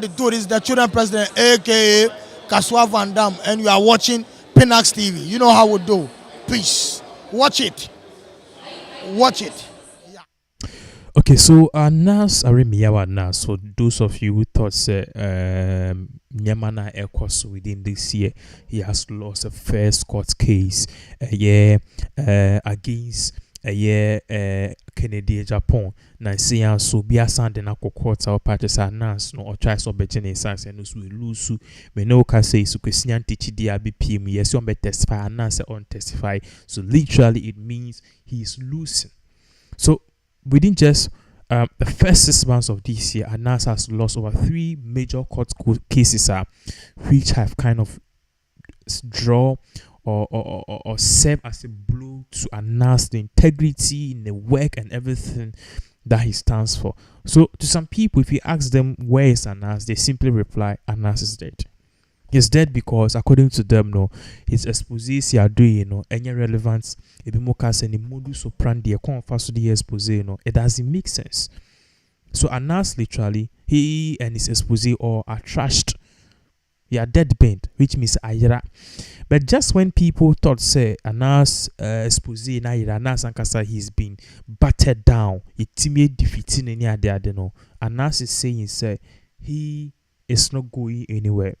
The dude is the children president, aka Kaswa Van Dam, and you are watching Pinax TV. You know how we do. Peace. Watch it. Watch it. Okay, so Nas Arimiyawa Nas. So those of you who thought Nyamana Ekos within this year, he has lost a first court case against Kennedy Japan. Na say so be a sand na court or parties are Nas no or try so betting sans and no lose me no can say so question teach the ABPM yes you testify and Nas on testify. So literally it means he is losing. So within just the first 6 months of this year, Anas has lost over 3 major court cases, which have kind of draw or serve as a blow to Anas, the integrity in the work and everything that he stands for. So to some people, if you ask them where is Anas, they simply reply, Anas is dead. He's dead because, according to them, no, his exposés are doing, any relevance. If you look at any modus operandi, the expose, it doesn't make sense. So Anas literally, he and his exposé all are trashed. They are dead bent, which means ayra. But just when people thought, say, Anas exposé na ayra, Anas Ankasa, he's been battered down, he timid defeating any other, Anas is saying, say, he is not going anywhere.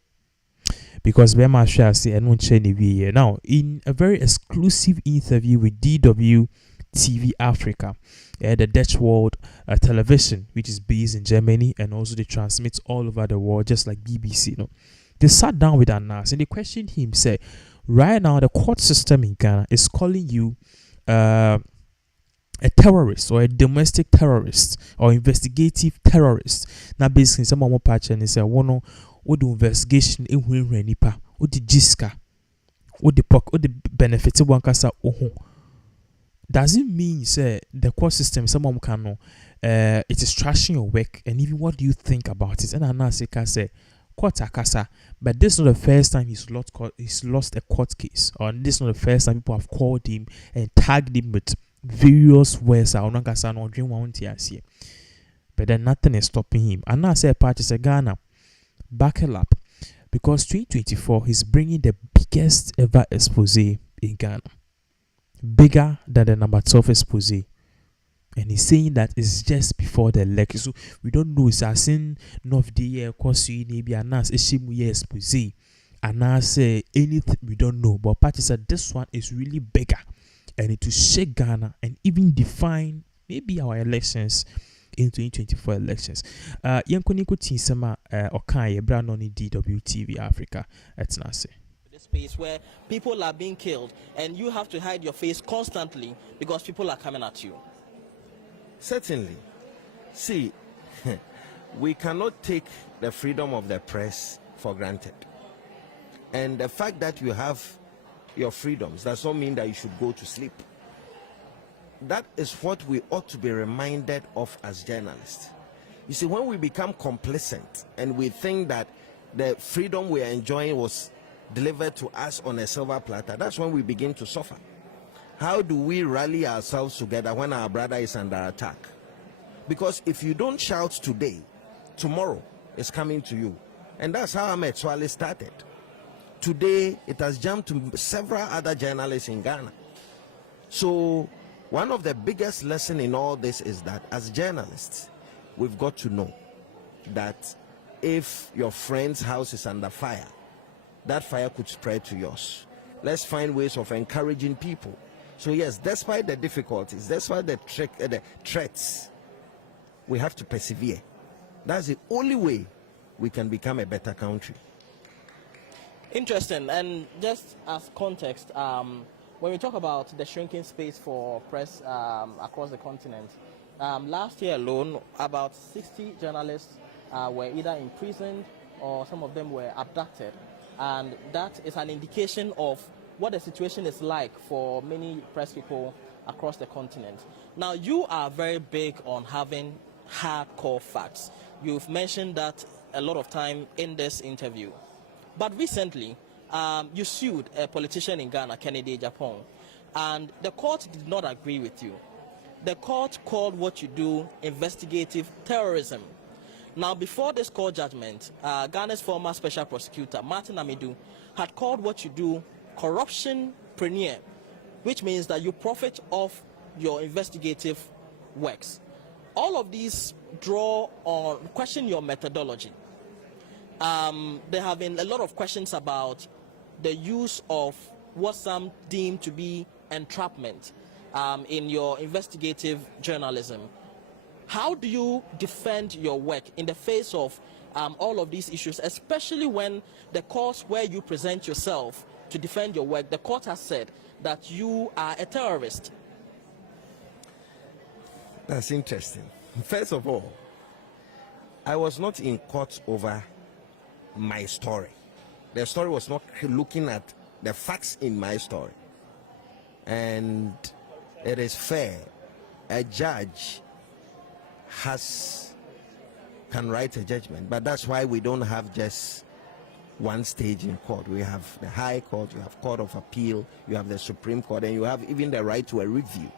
Because Bema shall say and won't change here. Now, in a very exclusive interview with DW TV Africa, the Dutch World Television, which is based in Germany and also they transmit all over the world, just like BBC. They sat down with Anas and they questioned him, say, right now the court system in Ghana is calling you a terrorist or a domestic terrorist or investigative terrorist. Now, basically, someone more patch and they say, what the investigation in when nipa what the jiska what the benefits one kasa does it mean say the court system someone can know it is trashing your work, and even what do you think about it? And Anasika say court akasa, but this is not the first time he's lost a court case, or this is not the first time people have called him and tagged him with various words. But then nothing is stopping him. And now say party say Ghana buckle up, because 2024 he's bringing the biggest ever expose in Ghana, bigger than the number 12 expose, and he's saying that it's just before the election, so we don't know. It's as in of the year cause you maybe announce a shimu expose and I say anything we don't know, but party said this one is really bigger and it will shake Ghana and even define maybe our elections in 2024 elections. Yankoniko Tinsama Okaye Branoni DWTV Africa Exp0se. This space where people are being killed and you have to hide your face constantly because people are coming at you. Certainly. See, we cannot take the freedom of the press for granted. And the fact that you have your freedoms does not mean that you should go to sleep. That is what we ought to be reminded of as journalists. You see, when we become complacent and we think that the freedom we are enjoying was delivered to us on a silver platter, that's when we begin to suffer. How do we rally ourselves together when our brother is under attack? Because if you don't shout today, tomorrow is coming to you. And that's how Exp0se started. Today, it has jumped to several other journalists in Ghana. So, one of the biggest lessons in all this is that as journalists, we've got to know that if your friend's house is under fire, that fire could spread to yours. Let's find ways of encouraging people. So yes, despite the difficulties, despite the threats, we have to persevere. That's the only way we can become a better country. Interesting. And just as context, when we talk about the shrinking space for press across the continent, last year alone, about 60 journalists were either imprisoned or some of them were abducted. And that is an indication of what the situation is like for many press people across the continent. Now, you are very big on having hardcore facts. You've mentioned that a lot of time in this interview. But recently, you sued a politician in Ghana, Kennedy Japan, and the court did not agree with you. The court called what you do investigative terrorism. Now, before this court judgment, Ghana's former special prosecutor, Martin Amidu, had called what you do corruption-preneur, which means that you profit off your investigative works. All of these question your methodology. There have been a lot of questions about the use of what some deem to be entrapment in your investigative journalism. How do you defend your work in the face of all of these issues, especially when the court where you present yourself to defend your work, the court has said that you are a terrorist? That's interesting. First of all, I was not in court over my story. The story was not looking at the facts in my story. And it is fair. A judge can write a judgment, but that's why we don't have just one stage in court. We have the High Court, you have Court of Appeal, you have the Supreme Court, and you have even the right to a review.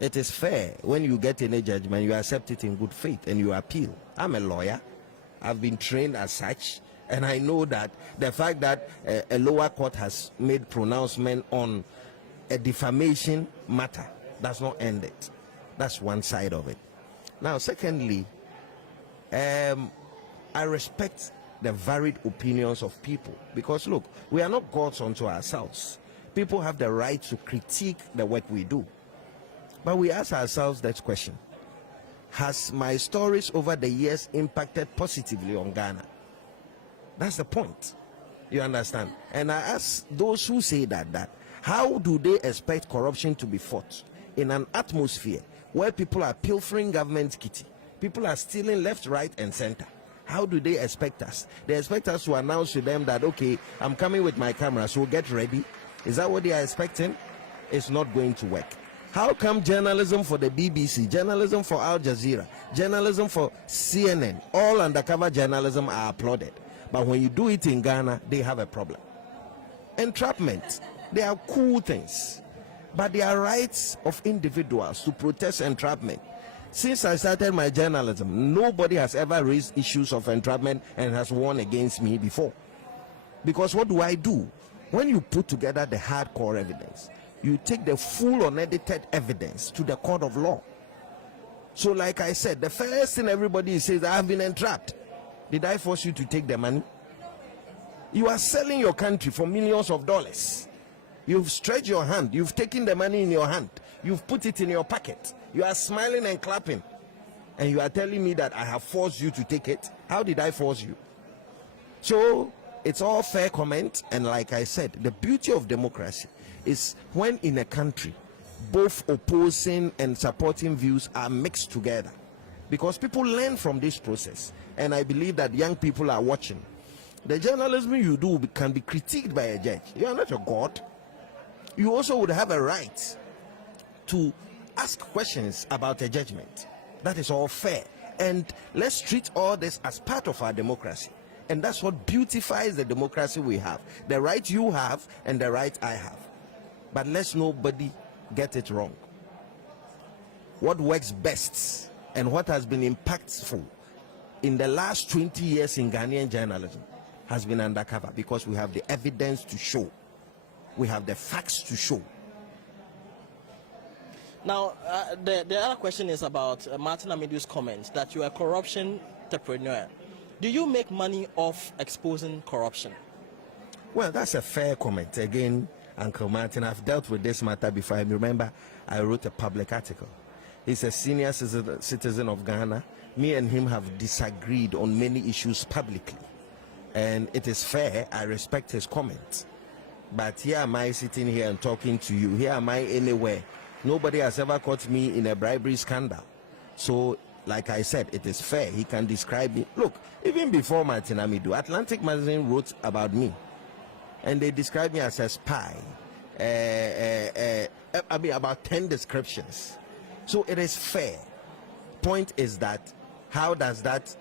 It is fair. When you get any judgment, you accept it in good faith and you appeal. I'm a lawyer. I've been trained as such, and I know that the fact that a lower court has made pronouncement on a defamation matter does not end it. That's one side of it. Now, secondly, I respect the varied opinions of people, because look, we are not gods unto ourselves. People have the right to critique the work we do. But we ask ourselves that question: has my stories over the years impacted positively on Ghana? That's the point. You understand? And I ask those who say that how do they expect corruption to be fought in an atmosphere where people are pilfering government kitty, people are stealing left, right, and center? How do they expect us? They expect us to announce to them that, okay, I'm coming with my camera, so get ready. Is that what they are expecting? It's not going to work. How come journalism for the BBC, journalism for Al Jazeera, journalism for CNN, all undercover journalism are applauded, but when you do it in Ghana, they have a problem? Entrapment, they are cool things, but they are rights of individuals to protest entrapment. Since I started my journalism, nobody has ever raised issues of entrapment and has won against me before. Because what do? When you put together the hardcore evidence, you take the full unedited evidence to the court of law. So like I said, the first thing everybody says, I have been entrapped. Did I force you to take the money? You are selling your country for millions of dollars. You've stretched your hand. You've taken the money in your hand. You've put it in your pocket. You are smiling and clapping. And you are telling me that I have forced you to take it. How did I force you? So it's all fair comment. And like I said, the beauty of democracy is when in a country both opposing and supporting views are mixed together, because people learn from this process. And I believe that young people are watching. The journalism you do can be critiqued by a judge. You are not a god. You also would have a right to ask questions about a judgment. That is all fair. And let's treat all this as part of our democracy. And that's what beautifies the democracy we have. The right you have and the right I have. But let's nobody get it wrong. What works best and what has been impactful in the last 20 years in Ghanaian journalism has been undercover, because we have the evidence to show. We have the facts to show. Now, the other question is about Martin Amidu's comment that you are a corruption entrepreneur. Do you make money off exposing corruption? Well, that's a fair comment. Again, Uncle Martin, I've dealt with this matter before. I remember I wrote a public article. He's a senior citizen of Ghana. Me and him have disagreed on many issues publicly. And it is fair. I respect his comments. But here am I sitting here and talking to you. Here am I anywhere. Nobody has ever caught me in a bribery scandal. So, like I said, it is fair. He can describe me. Look, even before Martin Amidu, Atlantic Magazine wrote about me. And they described me as a spy. About 10 descriptions. So it is fair. Point is that, how does that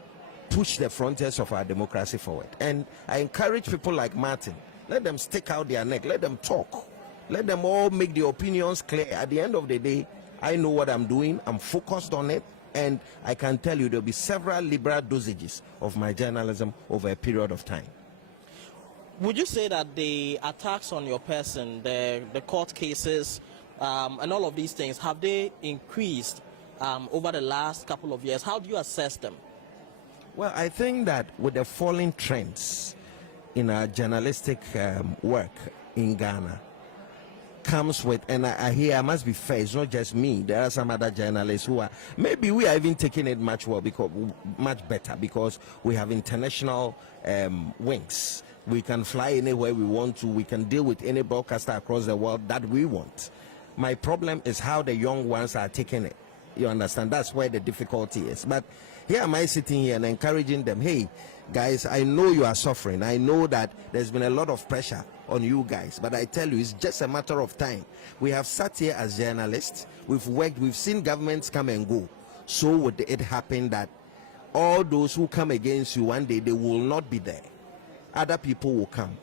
push the frontiers of our democracy forward? And I encourage people like Martin, let them stick out their neck, let them talk. Let them all make their opinions clear. At the end of the day, I know what I'm doing. I'm focused on it. And I can tell you there'll be several liberal dosages of my journalism over a period of time. Would you say that the attacks on your person, the court cases, and all of these things, have they increased over the last couple of years? How do you assess them? Well, I think that with the falling trends in our journalistic work in Ghana comes with, and I hear I must be fair, it's not just me. There are some other journalists who are, maybe we are even taking it much better because we have international wings. We can fly anywhere we want to. We can deal with any broadcaster across the world that we want. My problem is how the young ones are taking it. You understand? That's where the difficulty is. But here am I sitting here and encouraging them, hey, guys, I know you are suffering. I know that there's been a lot of pressure on you guys. But I tell you, it's just a matter of time. We have sat here as journalists. We've worked. We've seen governments come and go. So would it happen that all those who come against you one day, they will not be there. Other people will come.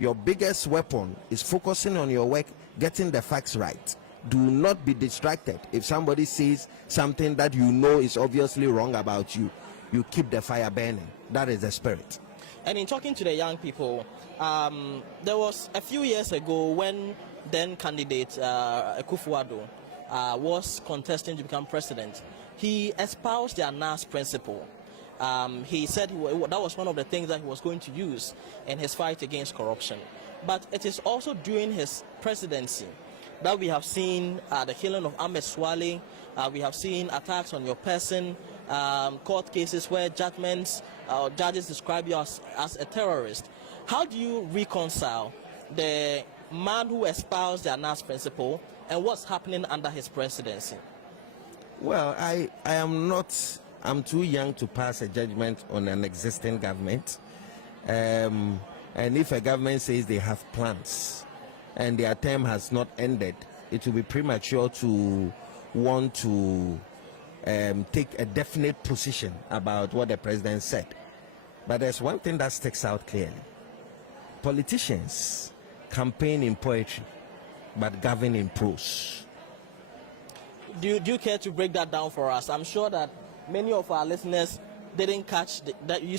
Your biggest weapon is focusing on your work, getting the facts right. Do not be distracted. If somebody says something that you know is obviously wrong about you, you keep the fire burning. That is the spirit. And in talking to the young people, there was a few years ago when then candidate Akufo-Addo was contesting to become president. He espoused the Anas principle. He said that was one of the things that he was going to use in his fight against corruption. But it is also during his presidency that we have seen the killing of Exp0se. We have seen attacks on your person, court cases where judges describe you as a terrorist. How do you reconcile the man who espoused the Anas principle and what's happening under his presidency? Well, I'm too young to pass a judgment on an existing government. And if a government says they have plans and their term has not ended, it will be premature to want to take a definite position about what the president said. But there's one thing that sticks out clearly. Politicians campaign in poetry, but govern in prose. Do you care to break that down for us? I'm sure that many of our listeners didn't catch that. You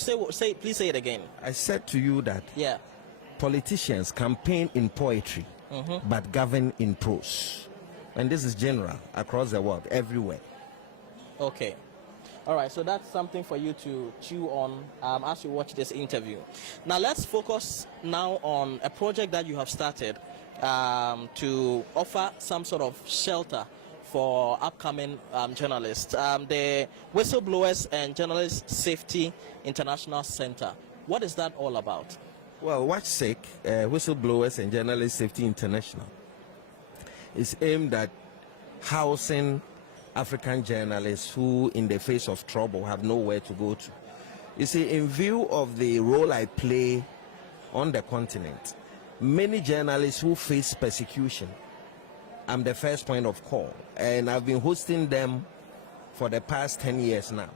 please say it again. I said to you that politicians campaign in poetry, but govern in prose. And this is general across the world, everywhere. Okay. All right, so that's something for you to chew on as you watch this interview. Now let's focus now on a project that you have started to offer some sort of shelter for upcoming journalists, the Whistleblowers and Journalist Safety International Center. What is that all about? Well, WAJSIC, Whistleblowers and Journalist Safety International, is aimed at housing African journalists who, in the face of trouble, have nowhere to go to. You see, in view of the role I play on the continent, many journalists who face persecution, I'm the first point of call, and I've been hosting them for the past 10 years now.